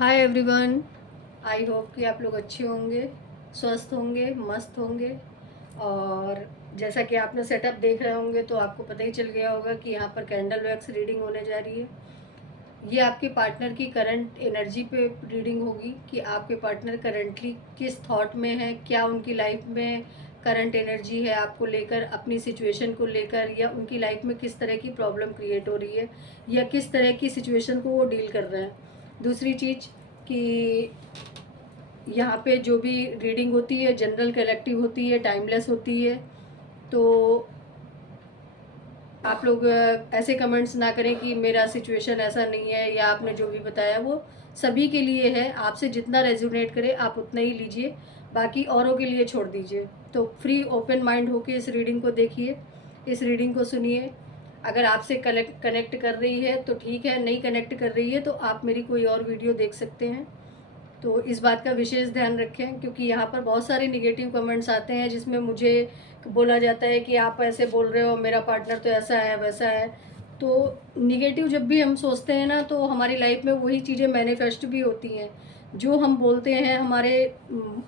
Hi everyone. I hope कि आप लोग अच्छे होंगे, स्वस्थ होंगे, मस्त होंगे। और जैसा कि आपने सेटअप देख रहे होंगे तो आपको पता ही चल गया होगा कि यहाँ पर कैंडल वैक्स रीडिंग होने जा रही है। ये आपके पार्टनर की करंट एनर्जी पे रीडिंग होगी कि आपके पार्टनर करंटली किस थॉट में है, क्या उनकी लाइफ में करंट एनर्जी है आपको लेकर, अपनी सिचुएशन को लेकर, या उनकी लाइफ में किस तरह की प्रॉब्लम क्रिएट हो रही है या किस तरह की सिचुएशन को वो डील कर रहे हैं। दूसरी चीज़ कि यहाँ पे जो भी रीडिंग होती है जनरल कलेक्टिव होती है, टाइमलेस होती है। तो आप लोग ऐसे कमेंट्स ना करें कि मेरा सिचुएशन ऐसा नहीं है, या आपने जो भी बताया वो सभी के लिए है। आपसे जितना रेजोनेट करे आप उतना ही लीजिए, बाकी औरों के लिए छोड़ दीजिए। तो फ्री ओपन माइंड होके इस रीडिंग को देखिए, इस रीडिंग को सुनिए। अगर आपसे कनेक्ट कर रही है तो ठीक है, नहीं कनेक्ट कर रही है तो आप मेरी कोई और वीडियो देख सकते हैं। तो इस बात का विशेष ध्यान रखें, क्योंकि यहाँ पर बहुत सारे निगेटिव कमेंट्स आते हैं जिसमें मुझे बोला जाता है कि आप ऐसे बोल रहे हो, मेरा पार्टनर तो ऐसा है वैसा है। तो निगेटिव जब भी हम सोचते हैं ना तो हमारी लाइफ में वही चीज़ें मैनिफेस्ट भी होती हैं। जो हम बोलते हैं हमारे अम,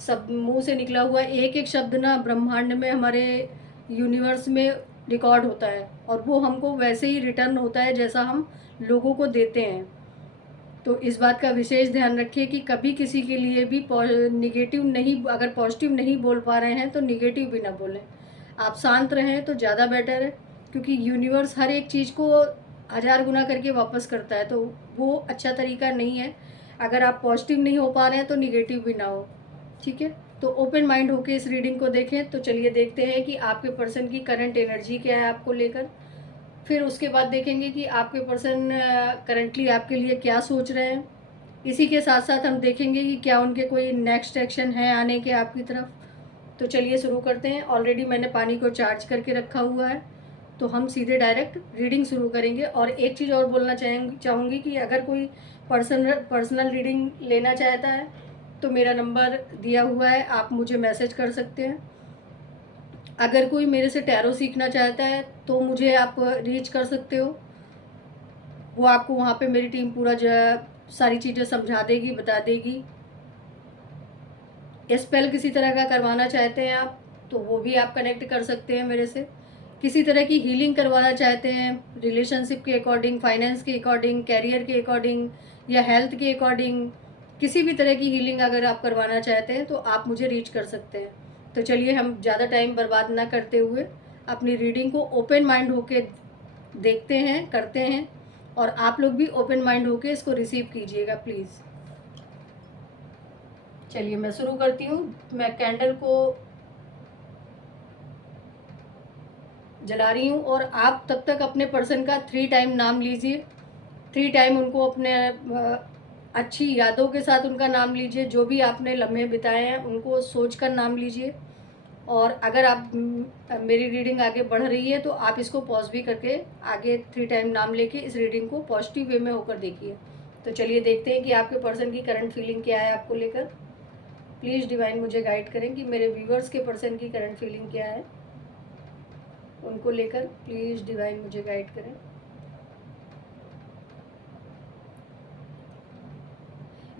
सब मुंह से निकला हुआ एक एक शब्द ना ब्रह्मांड में, हमारे यूनिवर्स में रिकॉर्ड होता है, और वो हमको वैसे ही रिटर्न होता है जैसा हम लोगों को देते हैं। तो इस बात का विशेष ध्यान रखिए कि कभी किसी के लिए भी निगेटिव नहीं, अगर पॉजिटिव नहीं बोल पा रहे हैं तो निगेटिव भी ना बोलें। आप शांत रहें तो ज़्यादा बेटर है, क्योंकि यूनिवर्स हर एक चीज़ को हज़ार गुना करके वापस करता है, तो वो अच्छा तरीका नहीं है। अगर आप पॉजिटिव नहीं हो पा रहे हैं तो निगेटिव भी ना हो, ठीक है। तो ओपन माइंड होके इस रीडिंग को देखें। तो चलिए देखते हैं कि आपके पर्सन की करंट एनर्जी क्या है आपको लेकर। फिर उसके बाद देखेंगे कि आपके पर्सन करंटली आपके लिए क्या सोच रहे हैं। इसी के साथ साथ हम देखेंगे कि क्या उनके कोई नेक्स्ट एक्शन है आने के आपकी तरफ। तो चलिए शुरू करते हैं। ऑलरेडी मैंने पानी को चार्ज करके रखा हुआ है, तो हम सीधे डायरेक्ट रीडिंग शुरू करेंगे। और एक चीज़ और बोलना चाहूँगी कि अगर कोई पर्सनल रीडिंग लेना चाहता है तो मेरा नंबर दिया हुआ है, आप मुझे मैसेज कर सकते हैं। अगर कोई मेरे से टैरो सीखना चाहता है तो मुझे आप रीच कर सकते हो। वो आपको वहाँ पे मेरी टीम पूरा जो सारी चीज़ें समझा देगी, बता देगी। स्पेल किसी तरह का करवाना चाहते हैं आप तो वो भी आप कनेक्ट कर सकते हैं मेरे से। किसी तरह की हीलिंग करवाना चाहते हैं रिलेशनशिप के अकॉर्डिंग, फाइनेंस के अकॉर्डिंग, कैरियर के अकॉर्डिंग, या हेल्थ के अकॉर्डिंग, किसी भी तरह की हीलिंग अगर आप करवाना चाहते हैं तो आप मुझे रीच कर सकते हैं। तो चलिए हम ज़्यादा टाइम बर्बाद ना करते हुए अपनी रीडिंग को ओपन माइंड होके देखते हैं, करते हैं। और आप लोग भी ओपन माइंड होके इसको रिसीव कीजिएगा प्लीज़। चलिए मैं शुरू करती हूँ। मैं कैंडल को जला रही हूँ और आप तब तक अपने पर्सन का 3 टाइम नाम लीजिए। 3 टाइम उनको अपने अच्छी यादों के साथ उनका नाम लीजिए। जो भी आपने लम्हे बिताए हैं उनको सोच कर नाम लीजिए। और अगर आप मेरी रीडिंग आगे बढ़ रही है तो आप इसको पॉज भी करके आगे 3 टाइम नाम लेके इस रीडिंग को पॉजिटिव वे में होकर देखिए। तो चलिए देखते हैं कि आपके पर्सन की करंट फीलिंग क्या है आपको लेकर। प्लीज़ डिवाइन मुझे गाइड करें कि मेरे व्यूवर्स के पर्सन की करंट फीलिंग क्या है उनको लेकर। प्लीज़ डिवाइन मुझे गाइड करें।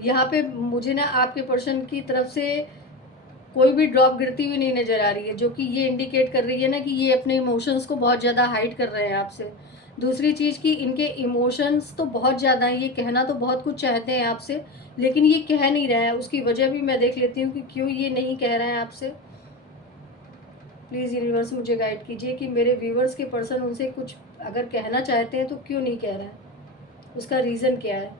यहाँ पे मुझे ना आपके पर्सन की तरफ से कोई भी ड्रॉप गिरती हुई नहीं नज़र आ रही है, जो कि ये इंडिकेट कर रही है ना कि ये अपने इमोशंस को बहुत ज़्यादा हाइड कर रहे हैं आपसे। दूसरी चीज़ कि इनके इमोशंस तो बहुत ज़्यादा हैं, ये कहना तो बहुत कुछ चाहते हैं आपसे, लेकिन ये कह नहीं रहे हैं। उसकी वजह भी मैं देख लेती हूँ कि क्यों ये नहीं कह रहे हैं आपसे। प्लीज़ यूनिवर्स मुझे गाइड कीजिए कि मेरे व्यूवर्स के पर्सन उनसे कुछ अगर कहना चाहते हैं तो क्यों नहीं कह रहे हैं, उसका रीज़न क्या है।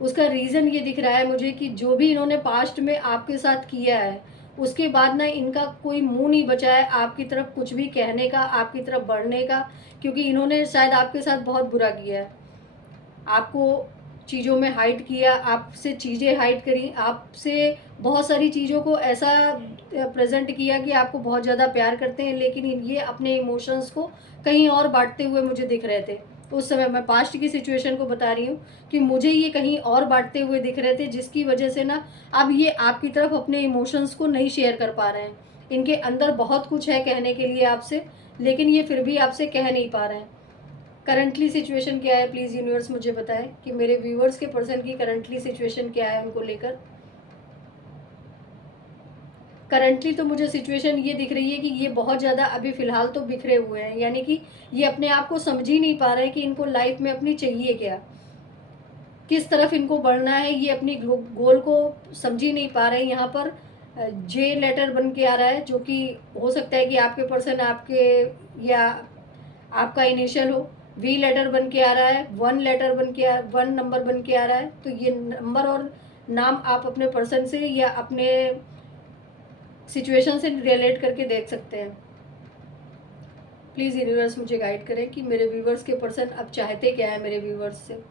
उसका रीज़न ये दिख रहा है मुझे कि जो भी इन्होंने पास्ट में आपके साथ किया है उसके बाद ना इनका कोई मुंह नहीं बचा है आपकी तरफ कुछ भी कहने का, आपकी तरफ बढ़ने का, क्योंकि इन्होंने शायद आपके साथ बहुत बुरा किया है। आपको चीज़ों में हाइड किया, आपसे चीज़ें हाइड करी, आपसे बहुत सारी चीज़ों को ऐसा प्रेजेंट किया कि आपको बहुत ज़्यादा प्यार करते हैं, लेकिन ये अपने इमोशंस को कहीं और बांटते हुए मुझे दिख रहे थे। उस समय मैं पास्ट की सिचुएशन को बता रही हूँ कि मुझे ये कहीं और बांटते हुए दिख रहे थे, जिसकी वजह से ना अब ये आपकी तरफ अपने इमोशंस को नहीं शेयर कर पा रहे हैं। इनके अंदर बहुत कुछ है कहने के लिए आपसे, लेकिन ये फिर भी आपसे कह नहीं पा रहे हैं। करंटली सिचुएशन क्या है, प्लीज़ यूनिवर्स मुझे बताएं कि मेरे व्यूअर्स के पर्सन की करंटली सिचुएशन क्या है उनको लेकर। करंटली तो मुझे सिचुएशन ये दिख रही है कि ये बहुत ज़्यादा अभी फ़िलहाल तो बिखरे हुए हैं, यानी कि ये अपने आप को समझ ही नहीं पा रहे हैं कि इनको लाइफ में अपनी चाहिए क्या, किस तरफ इनको बढ़ना है। ये अपनी गोल को समझ ही नहीं पा रहे हैं। यहाँ पर जे लेटर बन के आ रहा है, जो कि हो सकता है कि आपके पर्सन आपके या आपका इनिशियल हो। वी लेटर बन के आ रहा है, वन लेटर बन के वन नंबर बन के आ रहा है। तो ये नंबर और नाम आप अपने पर्सन से या अपने सिचुएशन से रिलेट करके देख सकते हैं। प्लीज़ यूनिवर्स मुझे गाइड करें कि मेरे व्यूवर्स के पर्सन अब चाहते क्या है मेरे व्यूवर्स से।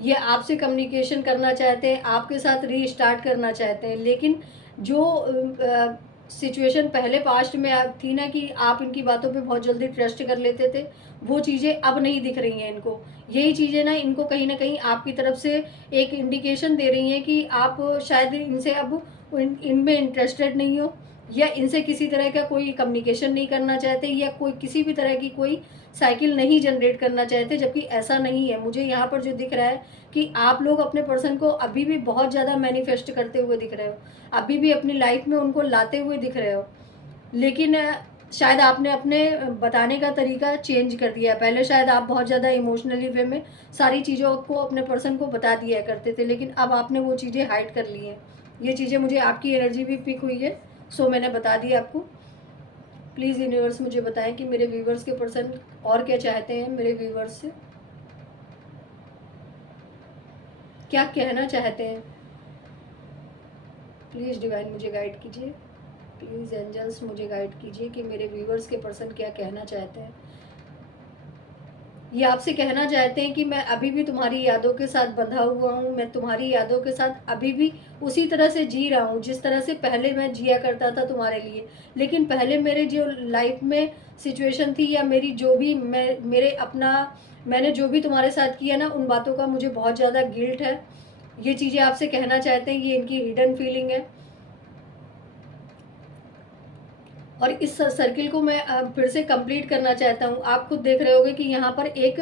ये आपसे कम्युनिकेशन करना चाहते हैं, आपके साथ रीस्टार्ट करना चाहते हैं, लेकिन जो सिचुएशन पहले पास्ट में थी ना कि आप इनकी बातों पे बहुत जल्दी ट्रस्ट कर लेते थे, वो चीज़ें अब नहीं दिख रही हैं इनको। यही चीज़ें ना इनको कहीं ना कहीं आपकी तरफ से एक इंडिकेशन दे रही हैं कि आप शायद इनसे अब इनमें इंटरेस्टेड नहीं हो, या इनसे किसी तरह का कोई कम्युनिकेशन नहीं करना चाहते, या कोई किसी भी तरह की कोई साइकिल नहीं जनरेट करना चाहते, जबकि ऐसा नहीं है। मुझे यहाँ पर जो दिख रहा है कि आप लोग अपने पर्सन को अभी भी बहुत ज़्यादा मैनिफेस्ट करते हुए दिख रहे हो, अभी भी अपनी लाइफ में उनको लाते हुए दिख रहे हो, लेकिन शायद आपने अपने बताने का तरीका चेंज कर दिया है। पहले शायद आप बहुत ज़्यादा इमोशनली वे में सारी चीज़ों को अपने पर्सन को बता दिया करते थे, लेकिन अब आपने वो चीज़ें हाइड कर ली हैं। ये चीज़ें मुझे आपकी एनर्जी भी पिक हुई है, सो मैंने बता दिया आपको। प्लीज़ यूनिवर्स मुझे बताएं कि मेरे व्यूवर्स के पर्सन और क्या चाहते हैं मेरे व्यूवर्स से, क्या कहना चाहते हैं। प्लीज़ डिवाइन मुझे गाइड कीजिए, प्लीज़ एंजल्स मुझे गाइड कीजिए कि मेरे व्यूवर्स के पर्सन क्या कहना चाहते हैं। ये आपसे कहना चाहते हैं कि मैं अभी भी तुम्हारी यादों के साथ बंधा हुआ हूँ, मैं तुम्हारी यादों के साथ अभी भी उसी तरह से जी रहा हूँ जिस तरह से पहले मैं जिया करता था तुम्हारे लिए। लेकिन पहले मेरे जो लाइफ में सिचुएशन थी, या मेरी जो भी मैंने जो भी तुम्हारे साथ किया ना, उन बातों का मुझे बहुत ज़्यादा गिल्ट है। ये चीज़ें आपसे कहना चाहते हैं, ये इनकी हिडन फीलिंग है। और इस सर्किल को मैं फिर से कंप्लीट करना चाहता हूँ। आप खुद देख रहे होगे कि यहाँ पर एक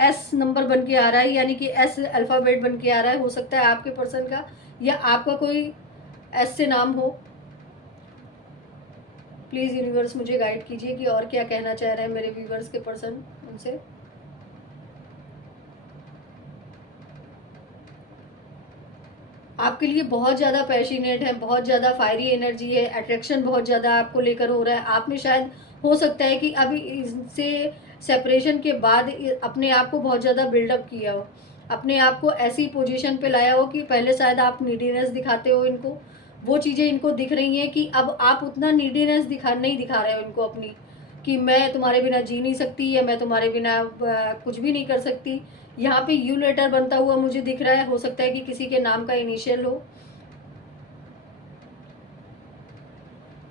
एस नंबर बन के आ रहा है, यानी कि एस अल्फ़ाबेट बन के आ रहा है। हो सकता है आपके पर्सन का या आपका कोई एस से नाम हो। प्लीज़ यूनिवर्स मुझे गाइड कीजिए कि और क्या कहना चाह रहे हैं मेरे व्यूवर्स के पर्सन उनसे। आपके लिए बहुत ज़्यादा पैशनेट है, बहुत ज़्यादा फायरी एनर्जी है, अट्रैक्शन बहुत ज़्यादा आपको लेकर हो रहा है। आपने शायद हो सकता है कि अभी इनसे सेपरेशन के बाद अपने आप को बहुत ज़्यादा बिल्डअप किया हो, अपने आप को ऐसी पोजीशन पे लाया हो कि पहले शायद आप नीडीनेस दिखाते हो इनको, वो चीज़ें इनको दिख रही हैं कि अब आप उतना नीडीनेस नहीं दिखा रहे हो इनको अपनी, कि मैं तुम्हारे बिना जी नहीं सकती, या मैं तुम्हारे बिना कुछ भी नहीं कर सकती। यहाँ पे यू लेटर बनता हुआ मुझे दिख रहा है, हो सकता है कि किसी के नाम का इनिशियल हो।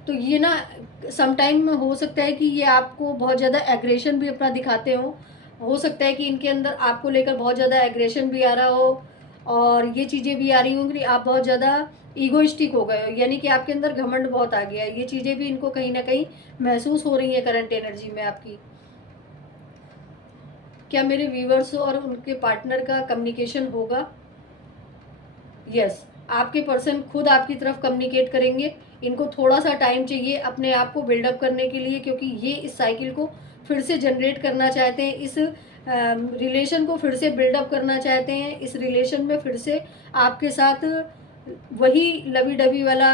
तो ये ना समटाइम हो सकता है कि ये आपको बहुत ज़्यादा एग्रेशन भी अपना दिखाते हो सकता है कि इनके अंदर आपको लेकर बहुत ज़्यादा एग्रेशन भी आ रहा हो, और ये चीज़ें भी आ रही होंगी कि आप बहुत ज़्यादा ईगोइस्टिक हो गए हो, यानी कि आपके अंदर घमंड बहुत आ गया है। ये चीज़ें भी इनको कहीं ना कहीं महसूस हो रही है करंट एनर्जी में आपकी। क्या मेरे व्यूवर्स और उनके पार्टनर का कम्युनिकेशन होगा? यस, आपके पर्सन खुद आपकी तरफ कम्युनिकेट करेंगे। इनको थोड़ा सा टाइम चाहिए अपने आप को बिल्डअप करने के लिए, क्योंकि ये इस साइकिल को फिर से जनरेट करना चाहते हैं, इस रिलेशन को फिर से बिल्डअप करना चाहते हैं, इस रिलेशन में फिर से आपके साथ वही लवी डबी वाला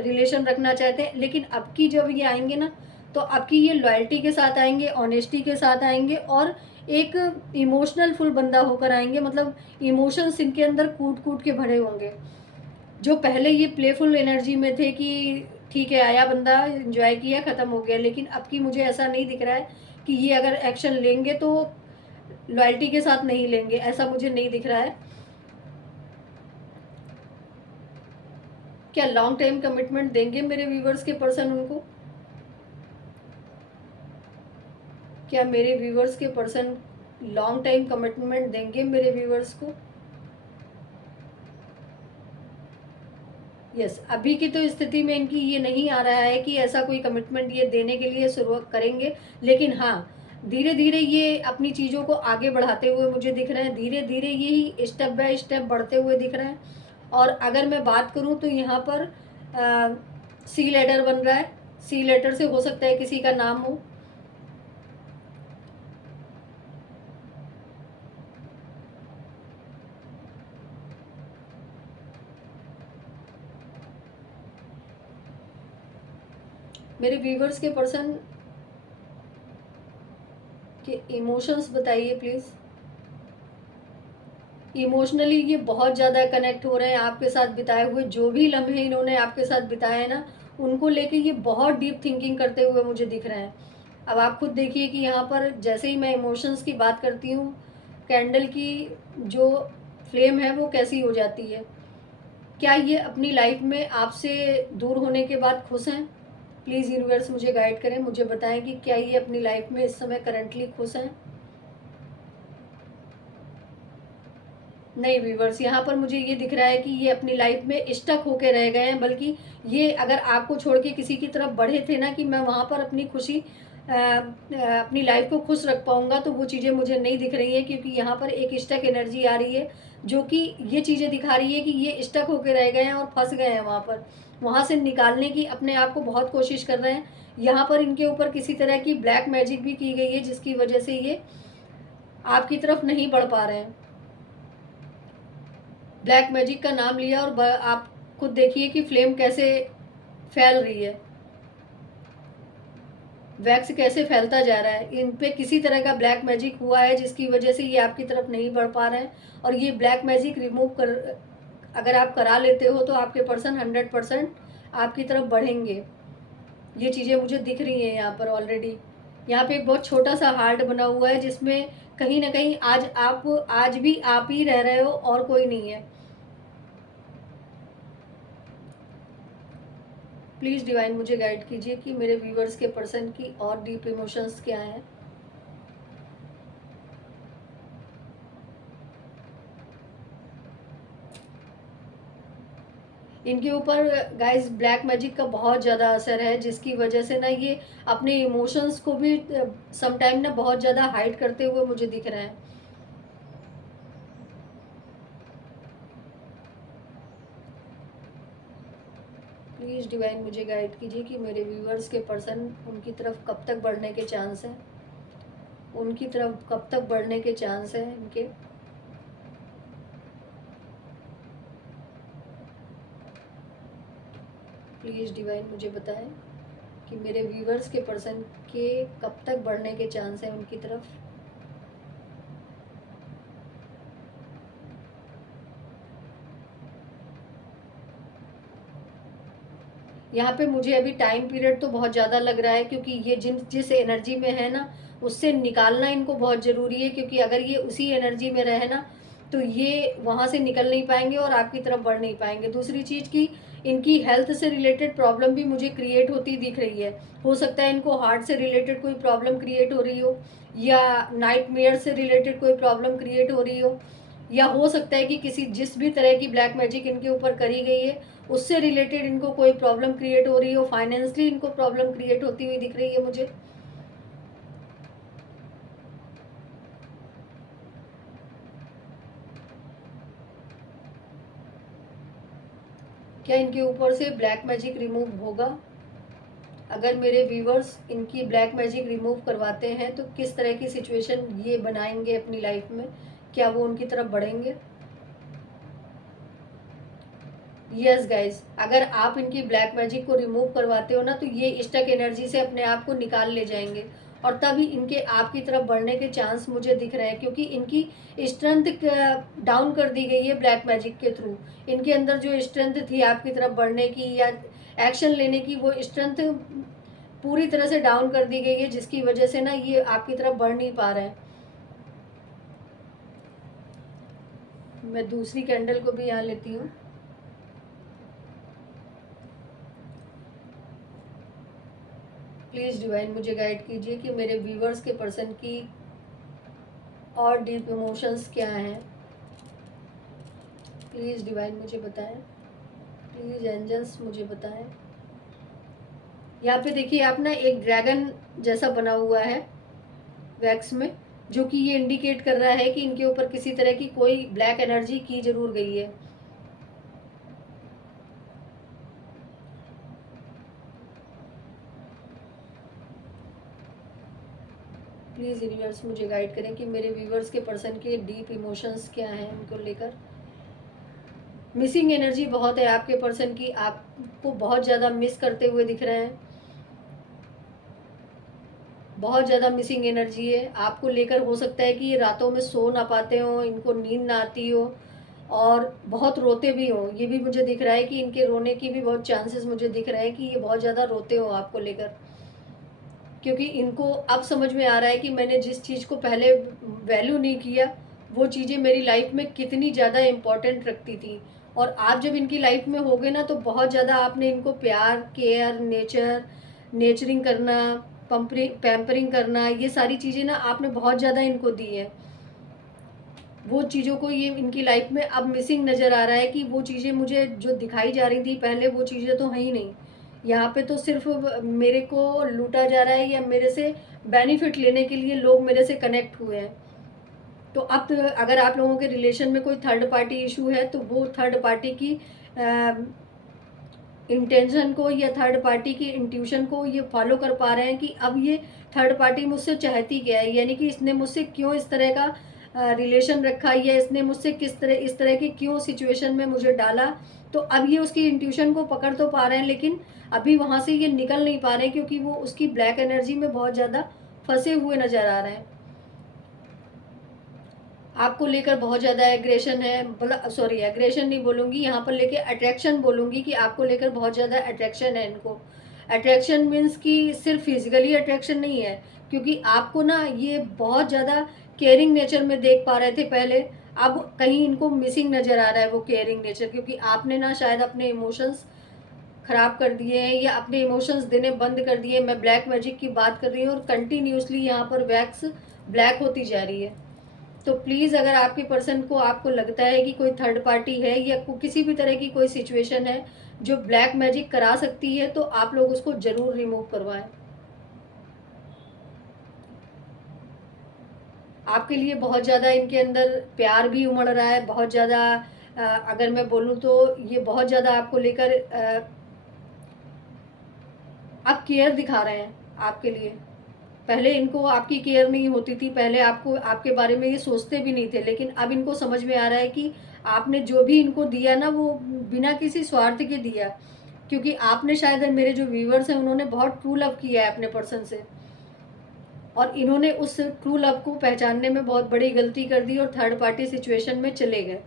रिलेशन रखना चाहते हैं। लेकिन अब की जब ये आएंगे ना, तो अब की ये लॉयल्टी के साथ आएंगे, ऑनेस्टी के साथ आएंगे, और एक इमोशनल फुल बंदा होकर आएंगे। मतलब इमोशंस इनके अंदर कूट कूट के भरे होंगे। जो पहले ये प्लेफुल एनर्जी में थे कि ठीक है, आया बंदा, एंजॉय किया, ख़त्म हो गया, लेकिन अब की मुझे ऐसा नहीं दिख रहा है कि ये अगर एक्शन लेंगे तो लॉयल्टी के साथ नहीं लेंगे, ऐसा मुझे नहीं दिख रहा है। क्या लॉन्ग टाइम कमिटमेंट देंगे मेरे व्यूवर्स के पर्सन उनको? क्या मेरे व्यूवर्स के पर्सन लॉन्ग टाइम कमिटमेंट देंगे मेरे व्यूवर्स को? यस, अभी की तो स्थिति में इनकी ये नहीं आ रहा है कि ऐसा कोई कमिटमेंट ये देने के लिए शुरुआत करेंगे, लेकिन हाँ, धीरे धीरे ये अपनी चीज़ों को आगे बढ़ाते हुए मुझे दिख रहे हैं, धीरे धीरे यही स्टेप बाय स्टेप बढ़ते हुए दिख रहे हैं। और अगर मैं बात करूँ तो यहाँ पर सी लेटर बन रहा है, सी लेटर से हो सकता है किसी का नाम हो। मेरे व्यूवर्स के पर्सन के इमोशंस बताइए प्लीज़। इमोशनली ये बहुत ज़्यादा कनेक्ट हो रहे हैं आपके साथ बिताए हुए जो भी लम्हे इन्होंने आपके साथ बिताए हैं ना, उनको लेके ये बहुत डीप थिंकिंग करते हुए मुझे दिख रहे हैं। अब आप खुद देखिए कि यहाँ पर जैसे ही मैं इमोशंस की बात करती हूँ, कैंडल की जो फ्लेम है वो कैसी हो जाती है। क्या ये अपनी लाइफ में आपसे दूर होने के बाद खुश हैं? प्लीज़ यूनिवर्स मुझे गाइड करें, मुझे बताएं कि क्या ये अपनी लाइफ में इस समय करंटली खुश हैं? नहीं व्यूवर्स, यहाँ पर मुझे ये दिख रहा है कि ये अपनी लाइफ में स्टक होके रह गए हैं, बल्कि ये अगर आपको छोड़ के किसी की तरफ बढ़े थे ना कि मैं वहाँ पर अपनी खुशी अपनी लाइफ को खुश रख पाऊँगा, तो वो चीज़ें मुझे नहीं दिख रही हैं, क्योंकि यहाँ पर एक स्टक एनर्जी आ रही है जो कि ये चीज़ें दिखा रही है कि ये स्टक होके रह गए हैं और फंस गए हैं वहाँ पर। वहाँ से निकालने की अपने आप को बहुत कोशिश कर रहे हैं। यहाँ पर इनके ऊपर किसी तरह की ब्लैक मैजिक भी की गई है जिसकी वजह से ये आपकी तरफ नहीं बढ़ पा रहे हैं। ब्लैक मैजिक का नाम लिया और आप खुद देखिए कि फ्लेम कैसे फैल रही है, वैक्स कैसे फैलता जा रहा है। इन पे किसी तरह का ब्लैक मैजिक हुआ है जिसकी वजह से ये आपकी तरफ नहीं बढ़ पा रहे हैं। और ये ब्लैक मैजिक रिमूव कर अगर आप करा लेते हो तो आपके पर्सन 100% आपकी तरफ बढ़ेंगे। ये चीज़ें मुझे दिख रही हैं यहाँ पर ऑलरेडी। यहाँ पे एक बहुत छोटा सा हार्ट बना हुआ है जिसमें कहीं ना कहीं आज भी आप ही रह रहे हो और कोई नहीं है। प्लीज़ डिवाइन मुझे गाइड कीजिए कि मेरे व्यूवर्स के पर्सन की और डीप इमोशंस क्या हैं। इनके ऊपर गाइस ब्लैक मैजिक का बहुत ज़्यादा असर है जिसकी वजह से ना ये अपने इमोशंस को भी सम टाइम ना बहुत ज़्यादा हाइड करते हुए मुझे दिख रहे हैं। प्लीज़ डिवाइन मुझे गाइड कीजिए कि मेरे व्यूवर्स के पर्सन उनकी तरफ कब तक बढ़ने के चांस हैं, उनकी तरफ कब तक बढ़ने के चांस हैं इनके। प्लीज़ डिवाइन मुझे बताएं कि मेरे व्यूवर्स के पर्सन के कब तक बढ़ने के चांस हैं उनकी तरफ। यहाँ पे मुझे अभी टाइम पीरियड तो बहुत ज़्यादा लग रहा है, क्योंकि ये जिस एनर्जी में है ना उससे निकालना इनको बहुत ज़रूरी है, क्योंकि अगर ये उसी एनर्जी में रहे ना तो ये वहाँ से निकल नहीं पाएंगे और आपकी तरफ बढ़ नहीं पाएंगे। दूसरी चीज़ की इनकी हेल्थ से रिलेटेड प्रॉब्लम भी मुझे क्रिएट होती दिख रही है। हो सकता है इनको हार्ट से रिलेटेड कोई प्रॉब्लम क्रिएट हो रही हो, या नाइटमेयर से रिलेटेड कोई प्रॉब्लम क्रिएट हो रही हो, या हो सकता है कि किसी जिस भी तरह की ब्लैक मैजिक इनके ऊपर करी गई है उससे रिलेटेड इनको कोई प्रॉब्लम क्रिएट हो रही हो, फाइनेंशियली इनको प्रॉब्लम क्रिएट होती हुई दिख रही है मुझे। क्या इनके ऊपर से ब्लैक मैजिक रिमूव होगा? अगर मेरे व्यूवर्स इनकी ब्लैक मैजिक रिमूव करवाते हैं तो किस तरह की सिचुएशन ये बनाएंगे अपनी लाइफ में, क्या वो उनकी तरफ बढ़ेंगे? यस गाइज, अगर आप इनकी ब्लैक मैजिक को रिमूव करवाते हो ना तो ये स्टक एनर्जी से अपने आप को निकाल ले जाएंगे और तभी इनके आपकी तरफ बढ़ने के चांस मुझे दिख रहे हैं, क्योंकि इनकी स्ट्रेंथ डाउन कर दी गई है ब्लैक मैजिक के थ्रू। इनके अंदर जो स्ट्रेंथ थी आपकी तरफ बढ़ने की या एक्शन लेने की, वो स्ट्रेंथ पूरी तरह से डाउन कर दी गई है जिसकी वजह से ना ये आपकी तरफ बढ़ नहीं पा रहे हैं। मैं दूसरी कैंडल को भी यहाँ लेती हूँ। प्लीज़ डिवाइन मुझे गाइड कीजिए कि मेरे व्यूवर्स के पर्सन की और डीप इमोशंस क्या हैं। प्लीज़ डिवाइन मुझे बताएं। प्लीज़ एंजल्स मुझे बताएं। यहाँ पे देखिए आप ना एक ड्रैगन जैसा बना हुआ है वैक्स में, जो कि ये इंडिकेट कर रहा है कि इनके ऊपर किसी तरह की कोई ब्लैक एनर्जी की जरूर गई है। प्लीज़ यूनिवर्स मुझे गाइड करें कि मेरे व्यूवर्स के पर्सन के डीप इमोशंस क्या हैं उनको लेकर। मिसिंग एनर्जी बहुत है आपके पर्सन की, आपको बहुत ज़्यादा मिस करते हुए दिख रहे हैं, बहुत ज़्यादा मिसिंग एनर्जी है आपको लेकर। हो सकता है कि ये रातों में सो ना पाते हो, इनको नींद ना आती हो और बहुत रोते भी हो। ये भी मुझे दिख रहा है कि इनके रोने की भी बहुत चांसेस मुझे दिख रहे हैं कि ये बहुत ज़्यादा रोते हो आपको लेकर, क्योंकि इनको अब समझ में आ रहा है कि मैंने जिस चीज़ को पहले वैल्यू नहीं किया, वो चीज़ें मेरी लाइफ में कितनी ज़्यादा इम्पोर्टेंट रखती थी। और आप जब इनकी लाइफ में होगे ना, तो बहुत ज़्यादा आपने इनको प्यार, केयर, नेचरिंग करना, पैम्परिंग करना, ये सारी चीज़ें ना आपने बहुत ज़्यादा इनको दी है। वो चीज़ों को ये इनकी लाइफ में अब मिसिंग नज़र आ रहा है कि वो चीज़ें मुझे जो दिखाई जा रही थी पहले, वो चीज़ें तो हैं ही नहीं। यहाँ पे तो सिर्फ मेरे को लूटा जा रहा है या मेरे से बेनिफिट लेने के लिए लोग मेरे से कनेक्ट हुए हैं। तो अब अगर आप लोगों के रिलेशन में कोई थर्ड पार्टी इशू है, तो वो थर्ड पार्टी की इंटेंशन को या थर्ड पार्टी की इंट्यूशन को ये फॉलो कर पा रहे हैं कि अब ये थर्ड पार्टी मुझसे चाहती क्या है, यानी कि इसने मुझसे क्यों इस तरह का रिलेशन रखा, या इसने मुझसे किस तरह इस तरह की क्यों सिचुएशन में मुझे डाला। तो अब ये उसकी इंट्यूशन को पकड़ तो पा रहे हैं, लेकिन अभी वहाँ से ये निकल नहीं पा रहे हैं, क्योंकि वो उसकी ब्लैक एनर्जी में बहुत ज़्यादा फंसे हुए नज़र आ रहे हैं। आपको लेकर बहुत ज़्यादा एग्रेशन है, मतलब सॉरी एग्रेशन नहीं बोलूँगी, यहाँ पर लेके अट्रैक्शन बोलूँगी कि आपको लेकर बहुत ज़्यादा अट्रैक्शन है इनको। अट्रैक्शन मीन्स कि सिर्फ फिजिकली अट्रैक्शन नहीं है, क्योंकि आपको ना ये बहुत ज़्यादा केयरिंग नेचर में देख पा रहे थे पहले, अब कहीं इनको मिसिंग नज़र आ रहा है वो केयरिंग नेचर, क्योंकि आपने ना शायद अपने इमोशंस ख़राब कर दिए हैं या अपने इमोशंस देने बंद कर दिए। मैं ब्लैक मैजिक की बात कर रही हूँ और कंटिन्यूसली यहाँ पर वैक्स ब्लैक होती जा रही है। तो प्लीज़ अगर आपके पर्सन को आपको लगता है कि कोई थर्ड पार्टी है या किसी भी तरह की कोई सिचुएशन है जो ब्लैक मैजिक करा सकती है, तो आप लोग उसको ज़रूर रिमूव करवाएं। आपके लिए बहुत ज़्यादा इनके अंदर प्यार भी उमड़ रहा है, बहुत ज़्यादा अगर मैं बोलूँ तो ये बहुत ज़्यादा आपको लेकर अब केयर दिखा रहे हैं आपके लिए। पहले इनको आपकी केयर नहीं होती थी, पहले आपको आपके बारे में ये सोचते भी नहीं थे, लेकिन अब इनको समझ में आ रहा है कि आपने जो भी इनको दिया ना, वो बिना किसी स्वार्थ के दिया, क्योंकि आपने शायद मेरे जो व्यूवर्स हैं उन्होंने बहुत ट्रू लव किया है अपने पर्सन से, और इन्होंने उस ट्रू लव को पहचानने में बहुत बड़ी गलती कर दी और थर्ड पार्टी सिचुएशन में चले गए,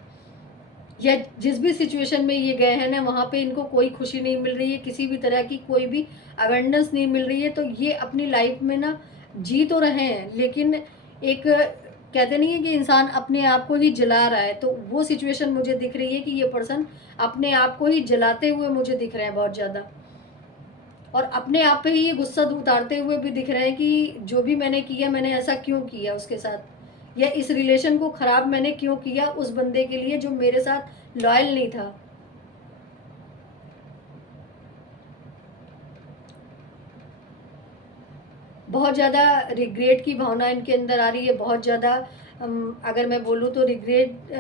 या जिस भी सिचुएशन में ये गए हैं ना, वहाँ पे इनको कोई खुशी नहीं मिल रही है, किसी भी तरह की कोई भी अवेंडेंस नहीं मिल रही है। तो ये अपनी लाइफ में ना जी तो रहे हैं, लेकिन एक कहते नहीं है कि इंसान अपने आप को ही जला रहा है, तो वो सिचुएशन मुझे दिख रही है कि ये पर्सन अपने आप को ही जलाते हुए मुझे दिख रहे हैं बहुत ज़्यादा, और अपने आप पे ही ये गुस्सा उतारते हुए भी दिख रहे हैं कि जो भी मैंने किया, मैंने ऐसा क्यों किया उसके साथ, या इस रिलेशन को ख़राब मैंने क्यों किया उस बंदे के लिए जो मेरे साथ लॉयल नहीं था। बहुत ज़्यादा रिग्रेट की भावना इनके अंदर आ रही है, बहुत ज़्यादा अगर मैं बोलूँ तो रिग्रेट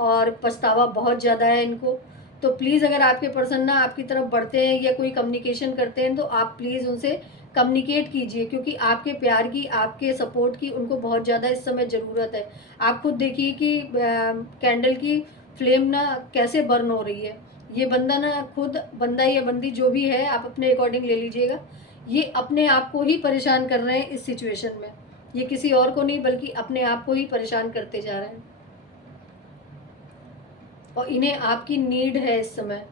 और पछतावा बहुत ज़्यादा है इनको। तो प्लीज़ अगर आपके पर्सन ना आपकी तरफ बढ़ते हैं या कोई कम्युनिकेशन करते हैं, तो आप प्लीज़ उनसे कम्युनिकेट कीजिए, क्योंकि आपके प्यार की, आपके सपोर्ट की उनको बहुत ज़्यादा इस समय ज़रूरत है। आप खुद देखिए कि कैंडल की फ्लेम ना कैसे बर्न हो रही है। ये बंदा ना खुद, बंदा या बंदी जो भी है, आप अपने अकॉर्डिंग ले लीजिएगा, ये अपने आप को ही परेशान कर रहे हैं इस सिचुएशन में। ये किसी और को नहीं, बल्कि अपने आप को ही परेशान करते जा रहे हैं, और इन्हें आपकी नीड है इस समय।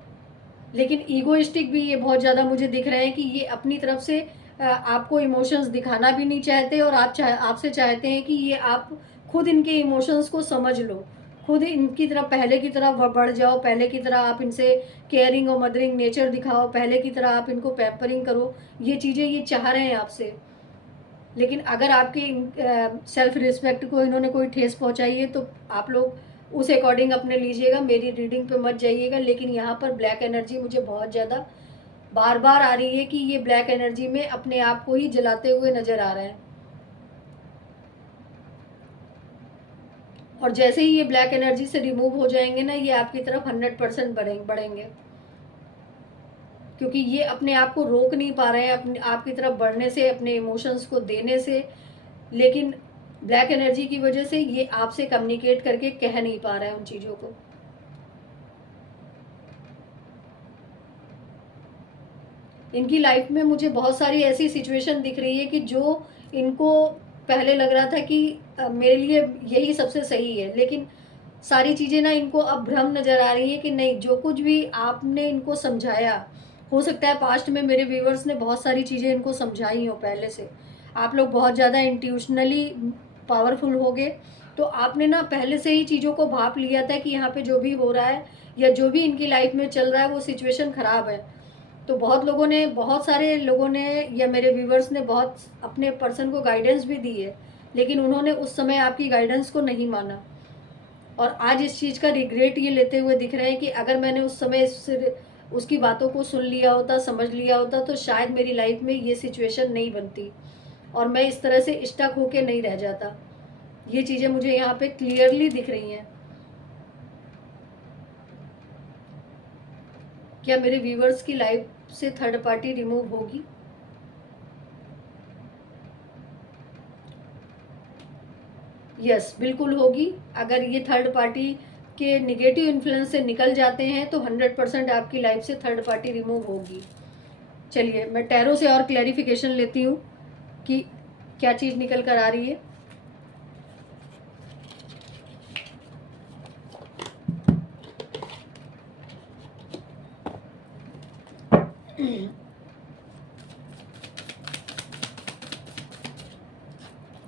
लेकिन ईगोइस्टिक भी ये बहुत ज़्यादा मुझे दिख रहे हैं कि ये अपनी तरफ से आपको इमोशंस दिखाना भी नहीं चाहते, और आपसे चाहते हैं कि ये आप खुद इनके इमोशंस को समझ लो, खुद इनकी तरफ पहले की तरह बढ़ जाओ, पहले की तरह आप इनसे केयरिंग और मदरिंग नेचर दिखाओ, पहले की तरह आप इनको पैम्परिंग करो। ये चीज़ें ये चाह रहे हैं आपसे, लेकिन अगर आपके सेल्फ रिस्पेक्ट को इन्होंने कोई ठेस पहुंचाई है, तो आप लोग उस अकॉर्डिंग अपने लीजिएगा, मेरी रीडिंग पे मत जाइएगा। लेकिन यहाँ पर ब्लैक एनर्जी मुझे बहुत ज़्यादा बार बार आ रही है कि ये ब्लैक एनर्जी में अपने आप को ही जलाते हुए नज़र आ रहे हैं। और जैसे ही ये ब्लैक एनर्जी से रिमूव हो जाएंगे ना, ये आपकी तरफ 100% बढ़ेंगे, क्योंकि ये अपने आप को रोक नहीं पा रहे हैं अपने आपकी तरफ बढ़ने से, अपने इमोशंस को देने से। लेकिन ब्लैक एनर्जी की वजह से ये आपसे कम्युनिकेट करके कह नहीं पा रहे हैं उन चीज़ों को। इनकी लाइफ में मुझे बहुत सारी ऐसी सिचुएशन दिख रही है कि जो इनको पहले लग रहा था कि मेरे लिए यही सबसे सही है, लेकिन सारी चीज़ें ना इनको अब भ्रम नज़र आ रही है कि नहीं, जो कुछ भी आपने इनको समझाया, हो सकता है पास्ट में मेरे व्यूवर्स ने बहुत सारी चीज़ें इनको समझाई हो पहले से। आप लोग बहुत ज़्यादा इंट्यूशनली पावरफुल हो गए, तो आपने ना पहले से ही चीज़ों को भाप लिया था कि यहाँ पे जो भी हो रहा है या जो भी इनकी लाइफ में चल रहा है वो सिचुएशन ख़राब है। तो बहुत सारे लोगों ने या मेरे व्यूवर्स ने बहुत अपने पर्सन को गाइडेंस भी दी है, लेकिन उन्होंने उस समय आपकी गाइडेंस को नहीं माना। और आज इस चीज़ का रिग्रेट ये लेते हुए दिख रहे हैं कि अगर मैंने उस समय उसकी बातों को सुन लिया होता, समझ लिया होता, तो शायद मेरी लाइफ में ये सिचुएशन नहीं बनती और मैं इस तरह से स्टक होके नहीं रह जाता। ये चीज़ें मुझे यहाँ पे क्लियरली दिख रही हैं। क्या मेरे व्यूवर्स की लाइफ से थर्ड पार्टी रिमूव होगी? यस, बिल्कुल होगी। अगर ये थर्ड पार्टी के निगेटिव इन्फ्लुएंस से निकल जाते हैं तो 100% आपकी लाइफ से थर्ड पार्टी रिमूव होगी। चलिए मैं टैरो से और क्लैरिफिकेशन लेती हूँ कि क्या चीज़ निकल कर आ रही है।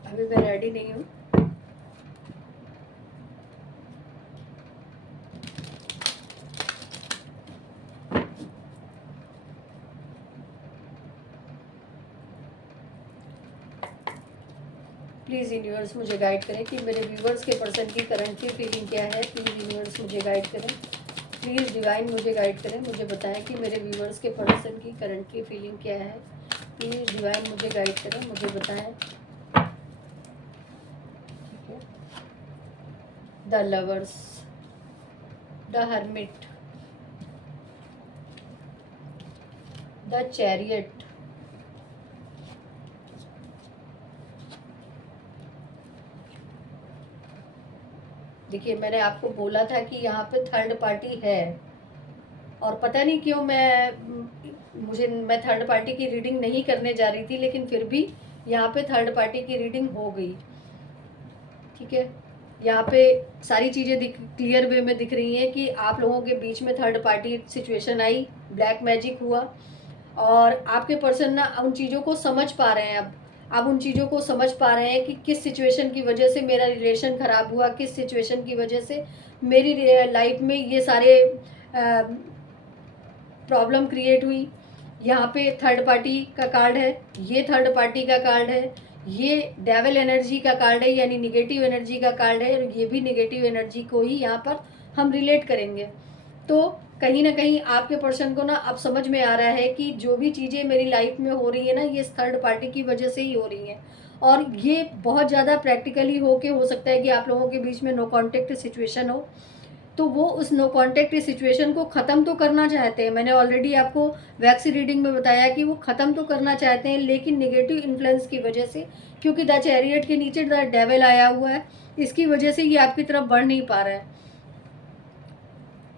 अभी मैं रेडी नहीं हूँ। प्लीज़ यूनिवर्स मुझे गाइड करें कि मेरे व्यूवर्स के पर्सन की करंट की फीलिंग क्या है। प्लीज़ यूनिवर्स मुझे गाइड करें। प्लीज़ डिवाइन मुझे गाइड करें, मुझे बताएं कि मेरे व्यूवर्स के पर्सन की करंट की फीलिंग क्या है। प्लीज़ डिवाइन मुझे गाइड करें, मुझे बताएं। ठीक है। The lovers, the hermit, the chariot, देखिए मैंने आपको बोला था कि यहाँ पे थर्ड पार्टी है और पता नहीं क्यों मैं थर्ड पार्टी की रीडिंग नहीं करने जा रही थी, लेकिन फिर भी यहाँ पे थर्ड पार्टी की रीडिंग हो गई। ठीक है, यहाँ पे सारी चीज़ें क्लियर वे में दिख रही हैं कि आप लोगों के बीच में थर्ड पार्टी सिचुएशन आई, ब्लैक मैजिक हुआ और आपके पर्सन ना उन चीज़ों को समझ पा रहे हैं। अब उन चीज़ों को समझ पा रहे हैं कि किस सिचुएशन की वजह से मेरा रिलेशन ख़राब हुआ, किस सिचुएशन की वजह से मेरी लाइफ में ये सारे प्रॉब्लम क्रिएट हुई। यहाँ पे थर्ड पार्टी का कार्ड है, ये थर्ड पार्टी का कार्ड है, ये डेविल एनर्जी का कार्ड है यानी निगेटिव एनर्जी का कार्ड है और ये भी निगेटिव एनर्जी को ही यहाँ पर हम रिलेट करेंगे। तो कहीं ना कहीं आपके पर्सन को ना अब समझ में आ रहा है कि जो भी चीज़ें मेरी लाइफ में हो रही है ना, ये थर्ड पार्टी की वजह से ही हो रही हैं और ये बहुत ज़्यादा प्रैक्टिकली हो सकता है कि आप लोगों के बीच में नो कॉन्टेक्ट सिचुएशन हो, तो वो उस नो कॉन्टेक्ट सिचुएशन को ख़त्म तो करना चाहते हैं। मैंने ऑलरेडी आपको वैक्स रीडिंग में बताया कि वो ख़त्म तो करना चाहते हैं, लेकिन नेगेटिव इन्फ्लुएंस की वजह से, क्योंकि द चैरियट के नीचे द डेविल आया हुआ है, इसकी वजह से ये आपकी तरफ बढ़ नहीं पा रहा है।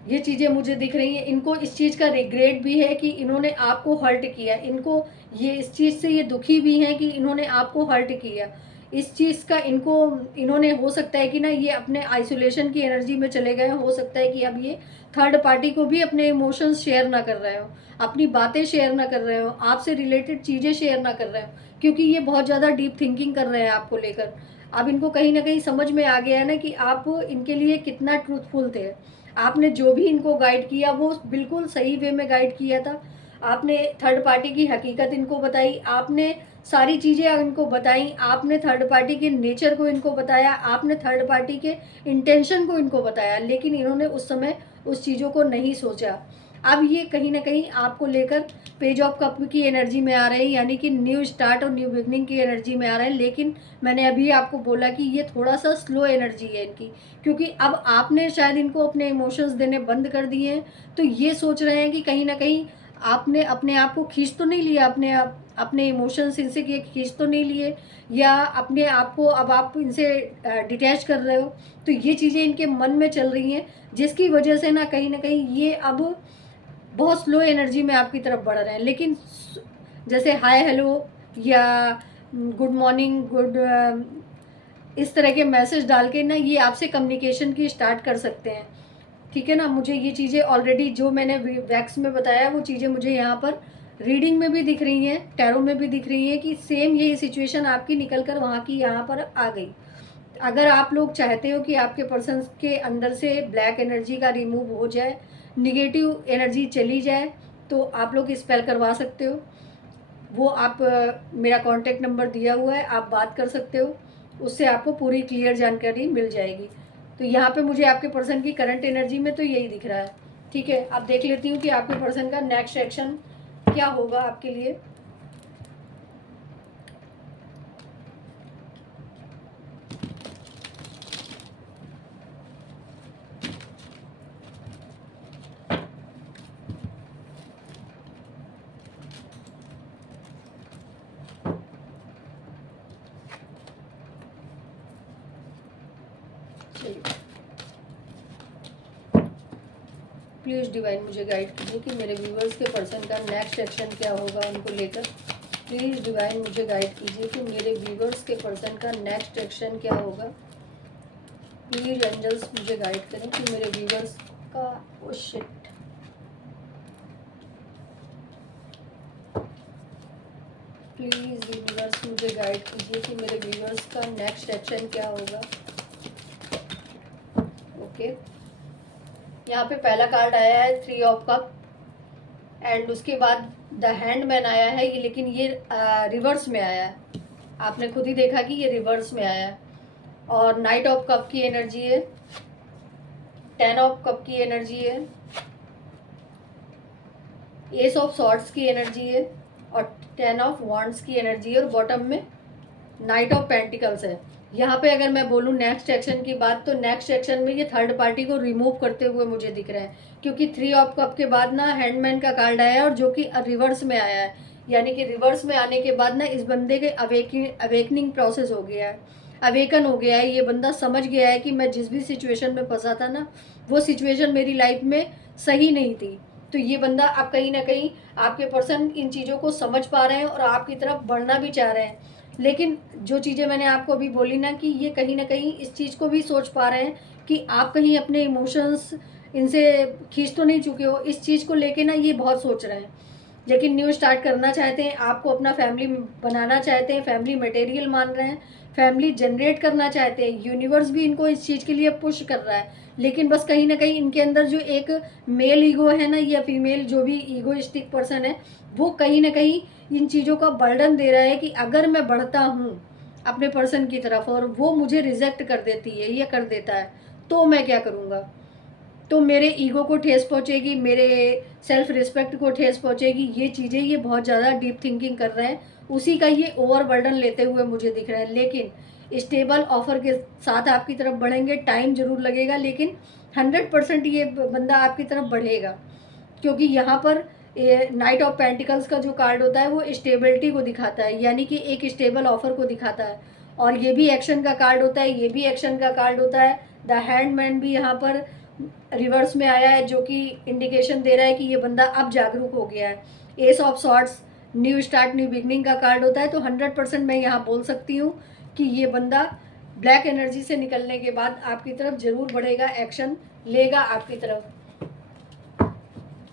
ये चीज़ें मुझे दिख रही हैं। इनको इस चीज़ का रिग्रेट भी है कि इन्होंने आपको हर्ट किया। इनको ये इस चीज़ से ये दुखी भी हैं कि इन्होंने आपको हर्ट किया। इस चीज़ का इन्होंने हो सकता है कि ना ये अपने आइसोलेशन की एनर्जी में चले गए। हो सकता है कि अब ये थर्ड पार्टी को भी अपने इमोशंस शेयर ना कर रहे हो, अपनी बातें शेयर ना कर रहे हो, आपसे रिलेटेड चीज़ें शेयर ना कर रहे हो, क्योंकि ये बहुत ज़्यादा डीप थिंकिंग कर रहे हैं आपको लेकर। अब इनको कहीं ना कहीं समझ में आ गया है ना कि आप इनके लिए कितना ट्रूथफुल थे। आपने जो भी इनको गाइड किया वो बिल्कुल सही वे में गाइड किया था। आपने थर्ड पार्टी की हकीकत इनको बताई, आपने सारी चीज़ें इनको बताई, आपने थर्ड पार्टी के नेचर को इनको बताया, आपने थर्ड पार्टी के इंटेंशन को इनको बताया, लेकिन इन्होंने उस समय उस चीज़ों को नहीं सोचा। अब ये कहीं ना कहीं आपको लेकर पेज ऑफ कप की एनर्जी में आ रहे हैं, यानी कि न्यू स्टार्ट और न्यू बिगनिंग की एनर्जी में आ रहे हैं। लेकिन मैंने अभी आपको बोला कि ये थोड़ा सा स्लो एनर्जी है इनकी, क्योंकि अब आपने शायद इनको अपने इमोशंस देने बंद कर दिए हैं। तो ये सोच रहे हैं कि कहीं ना कहीं आपने अपने आप को खींच तो नहीं लिया, अपने इमोशंस इनसे खींच तो नहीं लिए, या अपने आप को अब आप इनसे डिटैच कर रहे हो। तो ये चीज़ें इनके मन में चल रही हैं, जिसकी वजह से ना कहीं ये अब बहुत स्लो एनर्जी में आपकी तरफ बढ़ रहे हैं। लेकिन जैसे हाय हेलो या गुड मॉर्निंग, गुड इस तरह के मैसेज डाल के ना ये आपसे कम्युनिकेशन की स्टार्ट कर सकते हैं। ठीक है ना। मुझे ये चीज़ें ऑलरेडी जो मैंने वैक्स में बताया वो चीज़ें मुझे यहाँ पर रीडिंग में भी दिख रही हैं, टैरो में भी दिख रही हैं कि सेम यही सिचुएशन आपकी निकल कर वहाँ की यहाँ पर आ गई। अगर आप लोग चाहते हो कि आपके पर्सन के अंदर से ब्लैक एनर्जी का रिमूव हो जाए, निगेटिव एनर्जी चली जाए, तो आप लोग स्पेल करवा सकते हो। वो आप मेरा कॉन्टैक्ट नंबर दिया हुआ है, आप बात कर सकते हो, उससे आपको पूरी क्लियर जानकारी मिल जाएगी। तो यहाँ पे मुझे आपके पर्सन की करंट एनर्जी में तो यही दिख रहा है। ठीक है, अब देख लेती हूँ कि आपके पर्सन का नेक्स्ट एक्शन क्या होगा आपके लिए। प्लीज़ डिवाइन मुझे गाइड कीजिए कि मेरे व्यूवर्स के पर्सन का नेक्स्ट एक्शन क्या होगा उनको लेकर। प्लीज़ डिवाइन मुझे गाइड कीजिए कि मेरे व्यूवर्स के पर्सन का नेक्स्ट एक्शन क्या होगा। प्लीज़ एंजल्स मुझे गाइड करें कि मेरे व्यूवर्स का ओ शिट, प्लीज़ यूनिवर्स मुझे गाइड कीजिए कि मेरे व्यूवर्स का नेक्स्ट एक्शन क्या होगा। ओके, यहाँ पे पहला कार्ड आया है 3 ऑफ कप, एंड उसके बाद द हैंडमैन आया है ये, लेकिन ये रिवर्स में आया है। आपने खुद ही देखा कि ये रिवर्स में आया है। और नाइट ऑफ कप की एनर्जी है, 10 ऑफ कप की एनर्जी है, एस ऑफ सॉर्ड्स की एनर्जी है, और 10 ऑफ वॉन्ड्स की एनर्जी है, और बॉटम में नाइट ऑफ पेंटिकल्स है। यहाँ पे अगर मैं बोलूँ नेक्स्ट एक्शन की बात, तो नेक्स्ट एक्शन में ये थर्ड पार्टी को रिमूव करते हुए मुझे दिख रहा है, क्योंकि 3 ऑफ कप के बाद ना हैंडमैन का कार्ड आया है, और जो कि रिवर्स में आया है। यानी कि रिवर्स में आने के बाद ना इस बंदे के अवेकनिंग प्रोसेस हो गया है, अवेकन हो गया है। ये बंदा समझ गया है कि मैं जिस भी सिचुएशन में फंसा था ना, वो सिचुएशन मेरी लाइफ में सही नहीं थी। तो ये बंदा अब कहीं ना कहीं, आपके पर्सन इन चीज़ों को समझ पा रहे हैं और आपकी तरफ बढ़ना भी चाह रहे हैं। लेकिन जो चीज़ें मैंने आपको अभी बोली ना, कि ये कहीं ना कहीं इस चीज़ को भी सोच पा रहे हैं कि आप कहीं अपने इमोशंस इनसे खींच तो नहीं चुके हो। इस चीज़ को लेके ना ये बहुत सोच रहे हैं, लेकिन न्यू स्टार्ट करना चाहते हैं, आपको अपना फैमिली बनाना चाहते हैं, फैमिली मटेरियल मान रहे हैं, फैमिली जनरेट करना चाहते हैं। यूनिवर्स भी इनको इस चीज़ के लिए पुश कर रहा है, लेकिन बस कहीं ना कहीं इनके अंदर जो एक मेल ईगो है ना, या फीमेल जो भी ईगोइस्टिक पर्सन है, वो कहीं ना कहीं इन चीज़ों का बर्डन दे रहा है कि अगर मैं बढ़ता हूँ अपने पर्सन की तरफ और वो मुझे रिजेक्ट कर देती है या कर देता है, तो मैं क्या करूँगा। तो मेरे ईगो को ठेस पहुँचेगी, मेरे सेल्फ रिस्पेक्ट को ठेस पहुँचेगी। ये चीज़ें ये बहुत ज़्यादा डीप थिंकिंग कर रहे हैं, उसी का ये ओवर बर्डन लेते हुए मुझे दिख रहा है। लेकिन स्टेबल ऑफर के साथ आपकी तरफ बढ़ेंगे, टाइम ज़रूर लगेगा, लेकिन 100% ये बंदा आपकी तरफ बढ़ेगा। क्योंकि यहाँ पर नाइट ऑफ पेंटिकल्स का जो कार्ड होता है वो स्टेबिलिटी को दिखाता है, यानी कि एक स्टेबल ऑफर को दिखाता है। और ये भी एक्शन का कार्ड होता है, ये भी एक्शन का कार्ड होता है। द हैंडमैन भी यहाँ पर रिवर्स में आया है, जो कि इंडिकेशन दे रहा है कि ये बंदा अब जागरूक हो गया है। S of swords new start new beginning का कार्ड होता है। तो 100% मैं यहाँ बोल सकती हूँ कि ये बंदा ब्लैक एनर्जी से निकलने के बाद आपकी तरफ जरूर बढ़ेगा, एक्शन लेगा आपकी तरफ।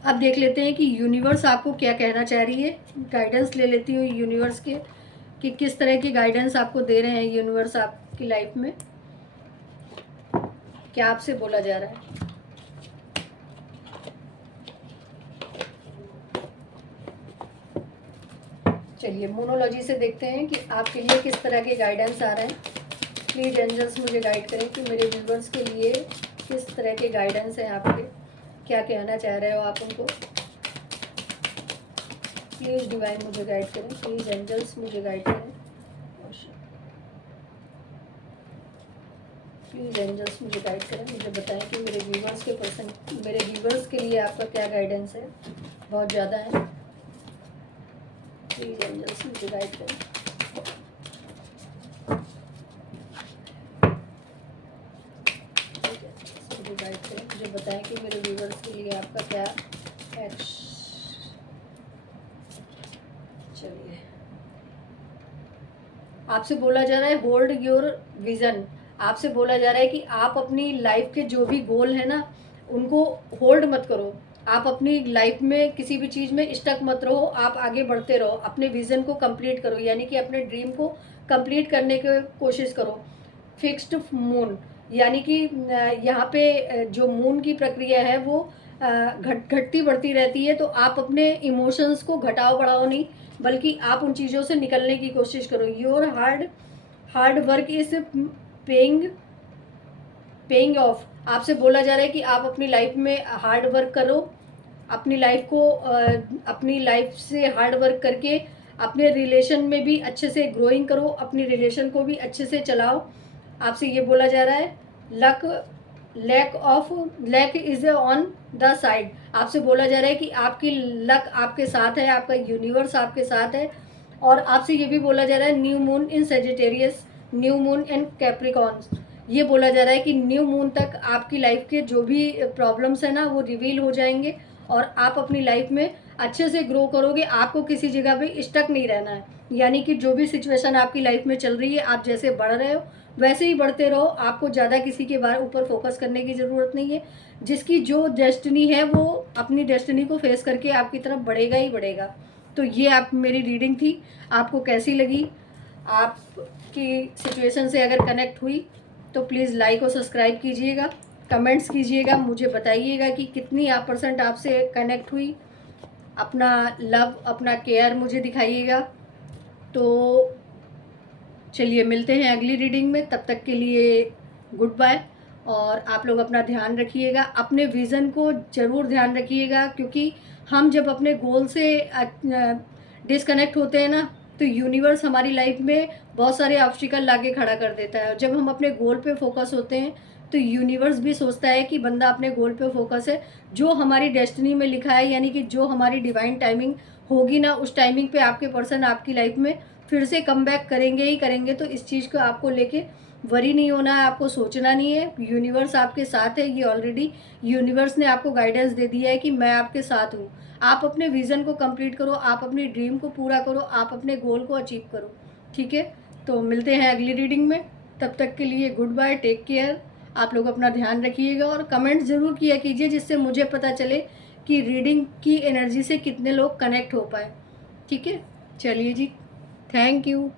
अब देख लेते हैं कि यूनिवर्स आपको क्या कहना चाह रही है। गाइडेंस ले लेती हूँ यूनिवर्स के, कि किस तरह की गाइडेंस आपको दे रहे हैं यूनिवर्स आपकी लाइफ में, क्या आपसे बोला जा रहा है। चलिए मोनोलॉजी से देखते हैं कि आपके लिए किस तरह के गाइडेंस आ रहे हैं। प्लीज़ एंजल्स मुझे गाइड करें कि मेरे व्यूवर्स के लिए किस तरह के गाइडेंस हैं आपके, क्या कहना चाह रहे हो आप उनको। प्लीज़ डिवाइन मुझे गाइड करें, प्लीज़ एंजल्स मुझे गाइड करें, प्लीज़ एंजल्स मुझे गाइड करें, मुझे बताएं कि मेरे व्यूवर्स के लिए आपका क्या गाइडेंस है। बहुत ज़्यादा है, प्लीज़ एंजल्स मुझे गाइड करें। मुझे गाइड करें, मुझे बताएं कि मेरे व्यूवर्स के लिए आपका क्या चलिए आपसे बोला जा रहा है होल्ड योर विज़न। आपसे बोला जा रहा है कि आप अपनी लाइफ के जो भी गोल है ना उनको होल्ड मत करो। आप अपनी लाइफ में किसी भी चीज़ में स्टक मत रहो, आप आगे बढ़ते रहो, अपने विज़न को कंप्लीट करो, यानी कि अपने ड्रीम को कंप्लीट करने की कोशिश करो। फिक्स्ड मून, यानी कि यहाँ पे जो मून की प्रक्रिया है वो घटती बढ़ती रहती है, तो आप अपने इमोशंस को घटाओ बढ़ाओ नहीं, बल्कि आप उन चीज़ों से निकलने की कोशिश करो। Your hard work is paying off. आपसे बोला जा रहा है कि आप अपनी लाइफ में हार्ड वर्क करो, अपनी लाइफ से हार्ड वर्क करके अपने रिलेशन में भी अच्छे से ग्रोइंग करो, अपनी रिलेशन को भी अच्छे से चलाओ। आपसे ये बोला जा रहा है luck is on the side. आपसे बोला जा रहा है कि आपकी लक आपके साथ है, आपका यूनिवर्स आपके साथ है। और आपसे ये भी बोला जा रहा है new moon in Sagittarius, new moon in Capricorns. ये बोला जा रहा है कि न्यू मून तक आपकी लाइफ के जो भी प्रॉब्लम्स है ना वो रिवील हो जाएंगे और आप अपनी लाइफ में अच्छे से ग्रो करोगे। आपको किसी जगह पे स्टक नहीं रहना है, यानी कि जो भी सिचुएशन आपकी लाइफ में चल रही है, आप जैसे बढ़ रहे हो वैसे ही बढ़ते रहो। आपको ज़्यादा किसी के बारे ऊपर फोकस करने की ज़रूरत नहीं है। जिसकी जो डेस्टिनी है वो अपनी डेस्टिनी को फेस करके आपकी तरफ बढ़ेगा ही बढ़ेगा। तो ये आप मेरी रीडिंग थी, आपको कैसी लगी? आपकी सिचुएशन से अगर कनेक्ट हुई तो प्लीज़ लाइक और सब्सक्राइब कीजिएगा, कमेंट्स कीजिएगा, मुझे बताइएगा कि कितनी परसेंट आपसे कनेक्ट हुई। अपना लव, अपना केयर मुझे दिखाइएगा। तो चलिए मिलते हैं अगली रीडिंग में, तब तक के लिए गुड बाय। और आप लोग अपना ध्यान रखिएगा, अपने विज़न को ज़रूर ध्यान रखिएगा, क्योंकि हम जब अपने गोल से डिस्कनेक्ट होते हैं ना तो यूनिवर्स हमारी लाइफ में बहुत सारे ऑब्स्टिकल ला के खड़ा कर देता है। जब हम अपने गोल पे फोकस होते हैं तो यूनिवर्स भी सोचता है कि बंदा अपने गोल पे फोकस है। जो हमारी डेस्टिनी में लिखा है, यानी कि जो हमारी डिवाइन टाइमिंग होगी ना, उस टाइमिंग पे आपके पर्सन आपकी लाइफ में फिर से कम बैक करेंगे ही करेंगे। तो इस चीज़ को आपको लेके वरी नहीं होना है, आपको सोचना नहीं है। यूनिवर्स आपके साथ है, ये ऑलरेडी यूनिवर्स ने आपको गाइडेंस दे दिया है कि मैं आपके साथ हूँ। आप अपने विज़न को कंप्लीट करो, आप अपनी ड्रीम को पूरा करो, आप अपने गोल को अचीव करो। ठीक है, तो मिलते हैं अगली रीडिंग में, तब तक के लिए गुड बाय, टेक केयर। आप लोग अपना ध्यान रखिएगा और कमेंट ज़रूर किया कीजिए, जिससे मुझे पता चले कि रीडिंग की एनर्जी से कितने लोग कनेक्ट हो पाए। ठीक है, चलिए जी, थैंक यू।